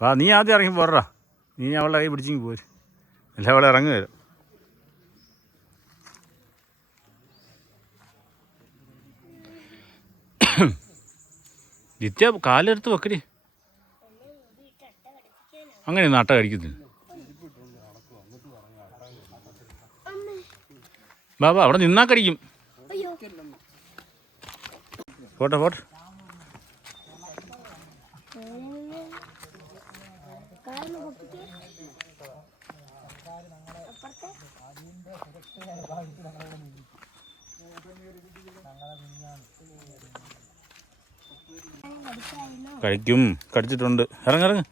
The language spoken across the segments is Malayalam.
വാ നീ ആദ്യം ഇറങ്ങി പോറാ നീ അവളുടെ കൈ പിടിച്ചിങ്ങി പോര്. അല്ല അവളെ ഇറങ്ങി വരും. നിത്യ കാലെടുത്ത് വെക്കടി. അങ്ങനെ നാട്ട കടിക്കുന്നില്ല ബാബാ അവിടെ നിന്നാ കടിക്കും ഫോട്ടോ കടിച്ചായിരുന്നു കഴിക്കും. കടിച്ചിട്ടുണ്ട്. ഇറങ്ങിറങ്ങ്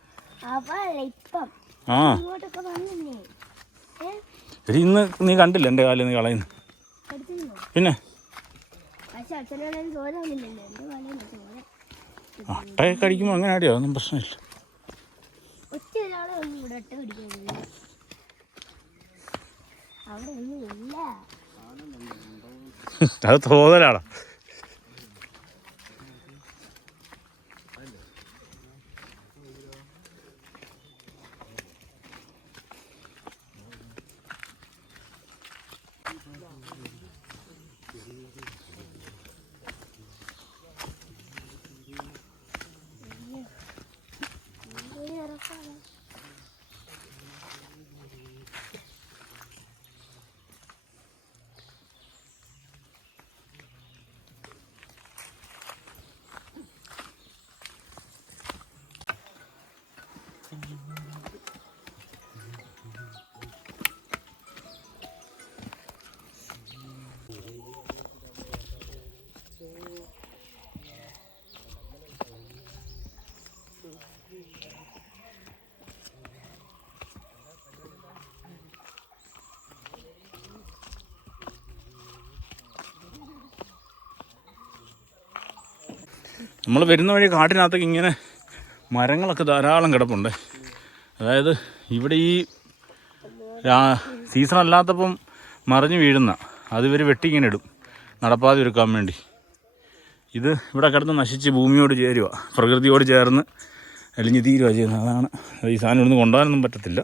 ആ. ഇന്ന് നീ കണ്ടില്ല എന്റെ കാലിൽ നീ കളയുന്നു പിന്നെ? അട്ടയൊക്കെ കടിക്കുമ്പോൾ അങ്ങനെ അടിയോ? ഒന്നും പ്രശ്നമില്ല അത് ഒരാളെ നമ്മൾ വരുന്ന വഴി കാട്ടിനകത്തേക്ക് ഇങ്ങനെ മരങ്ങളൊക്കെ ധാരാളം കിടപ്പുണ്ട്. അതായത് ഇവിടെ ഈ സീസൺ അല്ലാത്തപ്പം മറിഞ്ഞു വീഴുന്ന അത് വെട്ടിങ്ങനെ ഇടും. നടപ്പാതെ ഒരുക്കാൻ വേണ്ടി. ഇത് ഇവിടെ കിടന്ന് നശിച്ച് ഭൂമിയോട് ചേരുക പ്രകൃതിയോട് ചേർന്ന് അലിഞ്ഞ് തീരുക ചെയ്യുന്നത്. അതാണ് ഈ സാധനം ഇവിടുന്ന് കൊണ്ടുപോകാനൊന്നും പറ്റത്തില്ല.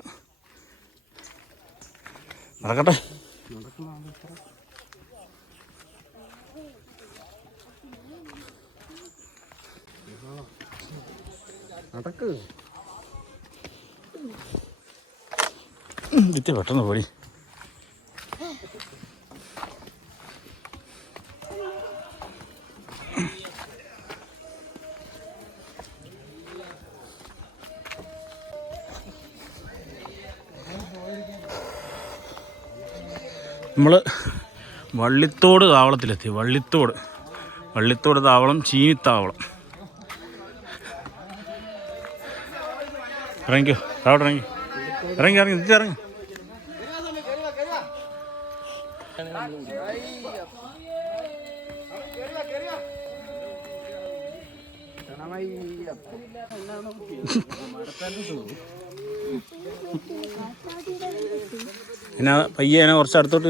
നടക്കട്ടെ. നടക്ക് വിത്ത് പെട്ടെന്ന് പോടി. നമ്മൾ വള്ളിത്തോട് താവളത്തിലെത്തി. വള്ളിത്തോട്. വള്ളിത്തോട് താവളം ചീനിത്താവളം. ഇറങ്ങിക്കോ. താവട്ടെ ഇറങ്ങി. ഇറങ്ങി ഇറങ്ങി തിരിച്ച് ഇറങ്ങി. എന്നാ പയ്യെ എന്നെ കുറച്ച് അടുത്തോട്ട്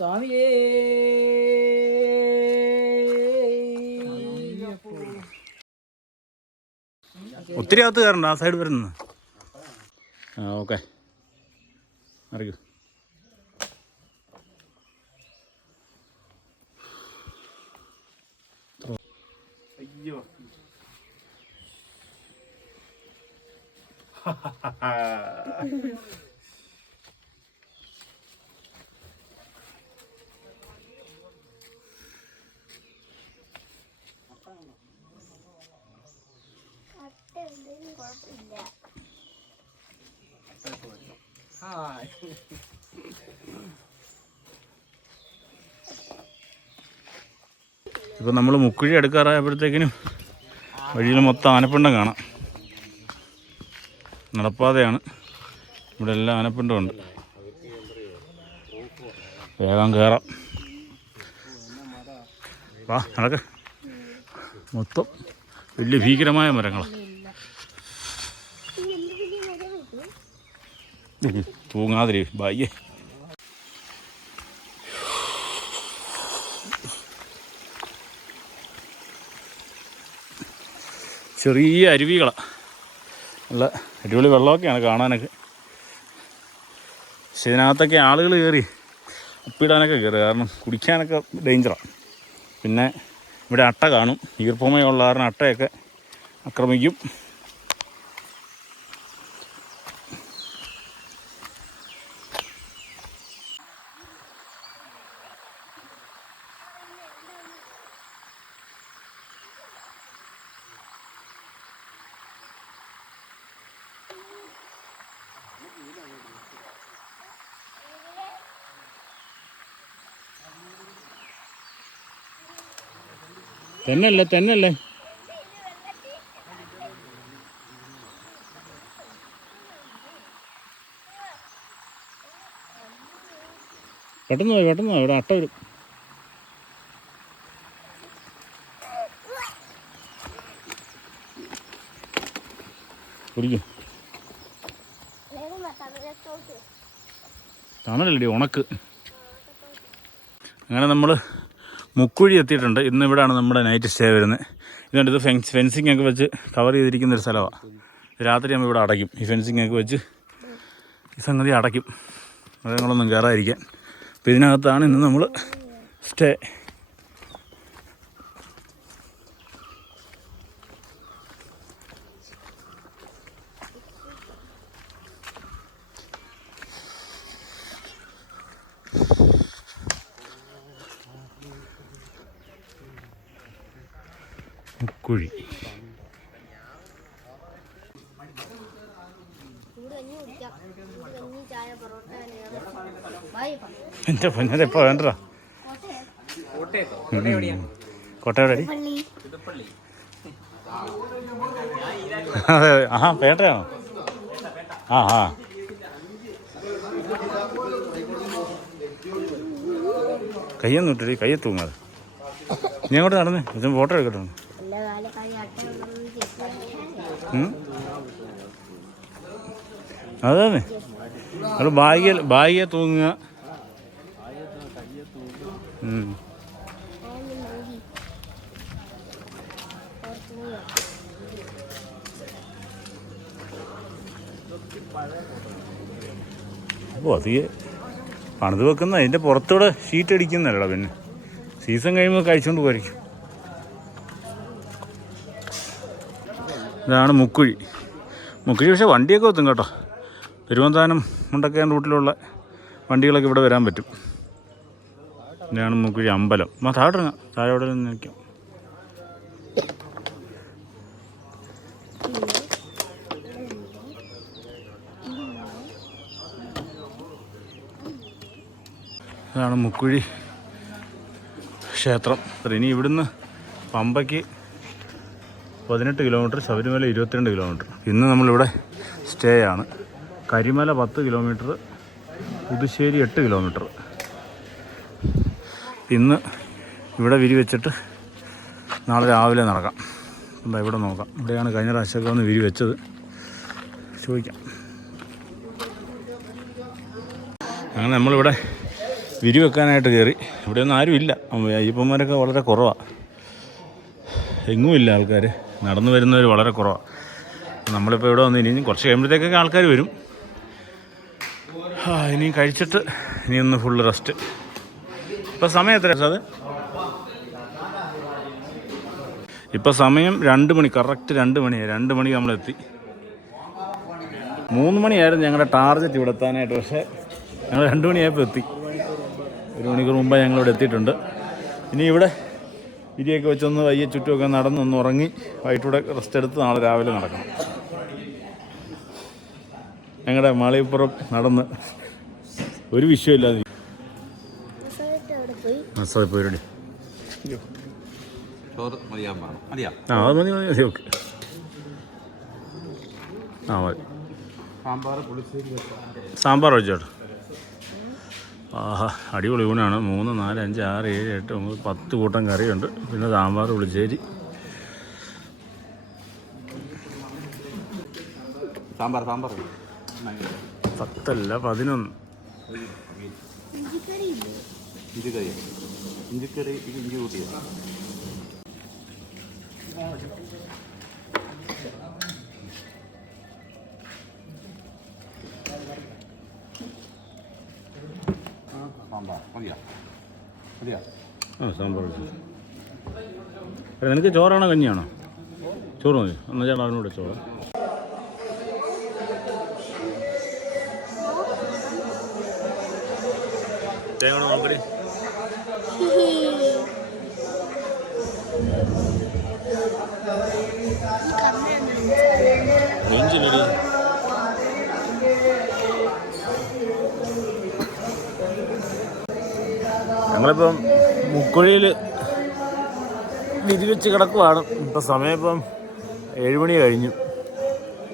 കയറി ഒത്തിരി അകത്ത് കയറണ്ട ആ സൈഡ് വരുന്ന ആ ഓക്കെ. അറിയൂ അയ്യോ. ഇപ്പം നമ്മൾ മുക്കുഴി എടുക്കാറായപ്പോഴത്തേക്കിനും വഴിയിൽ മൊത്തം ആനപ്പിണ്ടം കാണാം. നടപ്പാതെയാണ്. ഇവിടെ എല്ലാം ആനപ്പിണ്ടമുണ്ട് വേഗം കയറാം വാ നടക്ക. മൊത്തം വലിയ ഭീകരമായ മരങ്ങളാണ് തൂങ്ങാതിരി ബായ്യേ. ചെറിയ അരുവികളാണ് നല്ല അടിപൊളി വെള്ളമൊക്കെയാണ് കാണാനൊക്കെ. പക്ഷെ ഇതിനകത്തൊക്കെ ആളുകൾ കയറി ഉപ്പിടാനൊക്കെ കയറി കാരണം കുടിക്കാനൊക്കെ ഡേഞ്ചറാണ് പിന്നെ ഇവിടെ അട്ട കാണും. ഈർപ്പമയുള്ള കാരണം അട്ടയൊക്കെ ആക്രമിക്കും. തെന്നല്ലേ തെന്നല്ലേ പെട്ടെന്ന് പോയി പെട്ടെന്ന് പോയി. ഇവിടെ അട്ട വരും. കുടിക്കും. തണലല്ലേ ഉണക്ക്. അങ്ങനെ നമ്മൾ മുക്കുഴി എത്തിയിട്ടുണ്ട്. ഇന്ന് ഇവിടെയാണ് നമ്മുടെ നൈറ്റ് സ്റ്റേ വരുന്നത്. ഇതുകൊണ്ട് ഇത് ഫെൻസ് ഫെൻസിങ് ഒക്കെ വെച്ച് കവർ ചെയ്തിരിക്കുന്ന ഒരു സ്ഥലമാണ് രാത്രി നമ്മൾ ഇവിടെ അടയ്ക്കും. ഈ ഫെൻസിങ് ഒക്കെ വെച്ച് ഈ സംഗതി അടയ്ക്കും. മൃഗങ്ങളൊന്നും കയറാതിരിക്കാൻ അപ്പോൾ ഇതിനകത്താണ് ഇന്ന് നമ്മൾ സ്റ്റേ പോ. എന്റെ പൊന്നത് എപ്പോ വേണ്ടടാ കോട്ടയുടെ. അതെ ആ ആഹാ പേട്ടയാണോ? ആ ആ. കയ്യൊന്നും ഇട്ടിട്ട് കയ്യെ തൂങ്ങാതെ. നീ അങ്ങോട്ട് നടന്നേ? ഞാൻ ഫോട്ടോ എടുക്കട്ടെ ഉം? അത് ഭാഗ്യ ഭാഗ്യ തൂങ്ങുക. അപ്പോൾ അത് പണിത് വെക്കുന്ന അതിന്റെ പുറത്തൂടെ ഷീറ്റ് അടിക്കുന്നല്ലടാ പിന്നെ സീസൺ കഴിയുമ്പോൾ കഴിച്ചുകൊണ്ട് പോയിരിക്കും ഇതാണ് മുക്കുഴി. മുക്കുഴി പക്ഷേ വണ്ടിയൊക്കെ എത്തും കേട്ടോ. പെരുവന്താനം മുണ്ടക്കയം റൂട്ടിലുള്ള വണ്ടികളൊക്കെ ഇവിടെ വരാൻ പറ്റും. ഇതാണ് മുക്കുഴി അമ്പലം. ആ താഴെ താഴെ അവിടെ നിന്ന് നിൽക്കാം? ഇതാണ് മുക്കുഴി ക്ഷേത്രം. ഇനി ഇവിടുന്ന് പമ്പയ്ക്ക് പതിനെട്ട് കിലോമീറ്റർ ശബരിമല ഇരുപത്തിരണ്ട് കിലോമീറ്റർ ഇന്ന് നമ്മളിവിടെ സ്റ്റേ ആണ്. കരിമല പത്ത് കിലോമീറ്റർ പുതുശ്ശേരി എട്ട് കിലോമീറ്റർ ഇന്ന് ഇവിടെ വിരി വെച്ചിട്ട് നാളെ രാവിലെ നടക്കാം. എന്താ ഇവിടെ നോക്കാം. ഇവിടെയാണ് കഴിഞ്ഞ പ്രാവശ്യമൊക്കെ ഒന്ന് വിരി വെച്ചത്. ചോദിക്കാം. അങ്ങനെ നമ്മളിവിടെ വിരി വെക്കാനായിട്ട് കയറി. ഇവിടെയൊന്നും ആരുമില്ല. അയ്യപ്പന്മാരൊക്കെ വളരെ കുറവാണ് എങ്ങുമില്ല ആൾക്കാർ നടന്നു വരുന്നവർ വളരെ കുറവാണ് നമ്മളിപ്പോൾ ഇവിടെ വന്ന് ഇനി കുറച്ച് കഴിയുമ്പോഴത്തേക്കൊക്കെ ആൾക്കാർ വരും. ഇനി കഴിച്ചിട്ട് ഇനി ഒന്ന് ഫുള്ള് റെസ്റ്റ് ഇപ്പോൾ സമയം എത്ര സാർ ഇപ്പോൾ സമയം രണ്ട് മണി കറക്റ്റ് രണ്ട് മണിയായി രണ്ട് മണിക്ക് നമ്മളെത്തി മൂന്ന് മണിയായിരുന്നു ഞങ്ങളുടെ ടാർഗറ്റ് ഇവിടെ എത്താനായിട്ട്. പക്ഷേ ഞങ്ങൾ രണ്ട് മണിയായപ്പോൾ എത്തി. ഒരു മണിക്കൂർ മുമ്പേ ഞങ്ങളിവിടെ എത്തിയിട്ടുണ്ട്. ഇനി ഇവിടെ ഇരിയൊക്കെ വെച്ചൊന്ന് വയ്യ ചുറ്റുമൊക്കെ നടന്നൊന്ന് ഉറങ്ങി വൈകിട്ടൂടെ റെസ്റ്റ് എടുത്ത് നാളെ രാവിലെ നടക്കണം. ഞങ്ങളുടെ മാളികപ്പുറം നടന്ന് ഒരു വിഷയമില്ലാതെ മസാല ആ അത് മതി മതി മതി ഓക്കെ. ആ മതി. സാമ്പാർ വെച്ചോട്ടെ ആഹാ അടിപൊളി ഊണാണ്. മൂന്ന് നാല് അഞ്ച് ആറ് ഏഴ് എട്ട് ഒമ്പത് പത്ത് കൂട്ടം കറിയുണ്ട്. പിന്നെ സാമ്പാർ പുളിശ്ശേരി. സാമ്പാർ സാമ്പാർ. പത്തല്ല പതിനൊന്ന്. ഇഞ്ചിക്കറി ഇഞ്ചിക്കറി ഇഞ്ചി കൂട്ടിയത് സാമ്പാർ. മതിയോ? മതിയോ? ആ സാമ്പാർ പുളിശ്ശേരി എടാ, നിനക്ക് ചോറാണോ കഞ്ഞിയാണോ? ചോറ് മതി. എന്നാൽ ചേട്ടാ അവനോട് ചോറ്. തേങ്ങ നോക്കടി ഞങ്ങളിപ്പം മുക്കുഴിയിൽ വിരിവെച്ച് കിടക്കുവാണ്. ഇപ്പം സമയം ഇപ്പം ഏഴുമണി കഴിഞ്ഞു.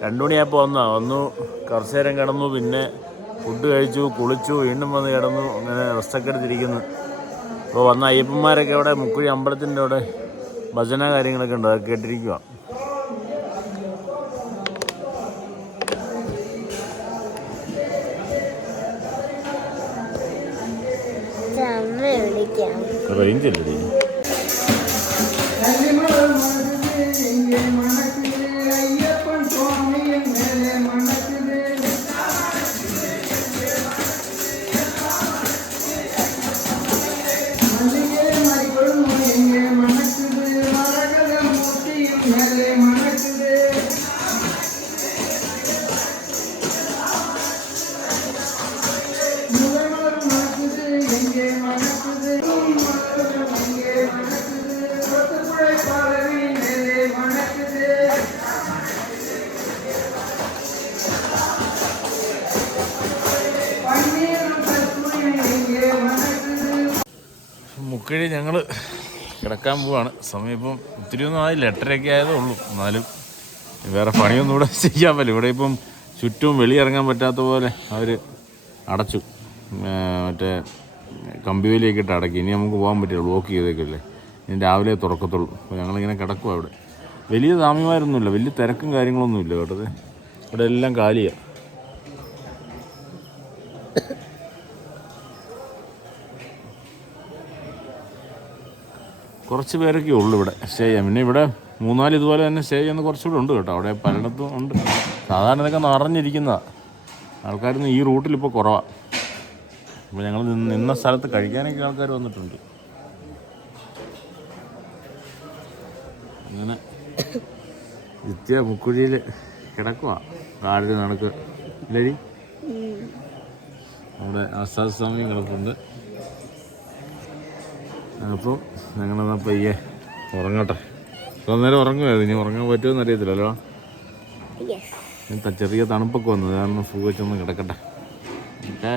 രണ്ടു മണിയായപ്പോൾ വന്നാ. വന്നു കുറച്ച് നേരം കിടന്നു പിന്നെ ഫുഡ് കഴിച്ചു കുളിച്ചു വീണ്ടും വന്ന് കിടന്നു അങ്ങനെ റെസ്റ്റൊക്കെ എടുത്തിരിക്കുന്നു. അപ്പോൾ വന്ന അയ്യപ്പന്മാരൊക്കെ അവിടെ മുക്കുഴി അമ്പലത്തിന്റെ അവിടെ ഭജന കാര്യങ്ങളൊക്കെ ഉണ്ട്. അതൊക്കെ കേട്ടിരിക്കുക Indian. Aber Indien, ഞങ്ങൾ കിടക്കാൻ പോവാണ്. സമയം ഇപ്പം ഒത്തിരി ഒന്നും ആയില്ല. എട്ടരയൊക്കെ ആയതേ ഉള്ളൂ. എന്നാലും വേറെ പണിയൊന്നും ഇവിടെ ചെയ്യാൻ പറ്റില്ല. ഇവിടെ ഇപ്പം ചുറ്റും വെളിയിറങ്ങാൻ പറ്റാത്ത പോലെ അവർ അടച്ചു. മറ്റേ കമ്പിവേലിയൊക്കെ ഇട്ട് അടക്കി. ഇനി നമുക്ക് പോകാൻ പറ്റില്ല. ബ്ലോക്ക് ചെയ്തേക്കല്ലേ ഇനി രാവിലെ തുറക്കത്തുള്ളൂ. അപ്പോൾ ഞങ്ങളിങ്ങനെ കിടക്കുക അവിടെ വലിയ ദാമ്യമാരൊന്നുമില്ല. വലിയ തിരക്കും കാര്യങ്ങളൊന്നുമില്ല കേട്ടത് ഇവിടെ എല്ലാം കാലിയാണ് കുറച്ച് പേരൊക്കെ ഉള്ളൂ ഇവിടെ സ്റ്റേ ചെയ്യാൻ. പിന്നെ ഇവിടെ മൂന്നാൽ ഇതുപോലെ തന്നെ സ്റ്റേ ചെയ്യുന്ന കുറച്ചുകൂടെ ഉണ്ട് കേട്ടോ. അവിടെ പലയിടത്തും ഉണ്ട്. സാധാരണ ഇതൊക്കെ നിറഞ്ഞിരിക്കുന്നതാണ് ആൾക്കാരൊന്നും ഈ റൂട്ടിൽ ഇപ്പോൾ കുറവാണ് അപ്പോൾ ഞങ്ങൾ നിന്ന് നിന്ന സ്ഥലത്ത് കഴിക്കാനൊക്കെ ആൾക്കാർ വന്നിട്ടുണ്ട്. അങ്ങനെ നിത്യ മുക്കുഴിയിൽ കിടക്കുക കാടിൽ നടക്കുക ഇല്ലടി? അവിടെ ആസാദ് സ്വാമി കിടപ്പുണ്ട്. അപ്പം ഞങ്ങളെന്നാ പയ്യെ ഉറങ്ങട്ടെ. ഇത്ര നേരം ഉറങ്ങുമായിരുന്നു ഇനി ഉറങ്ങാൻ പറ്റുമെന്ന് അറിയത്തില്ലല്ലോ. ചെറിയ തണുപ്പൊക്കെ വന്നത് കാരണം സുഖിച്ചൊന്ന് കിടക്കട്ടെ. ഓക്കെ?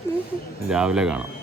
രാവിലെ കാണാം.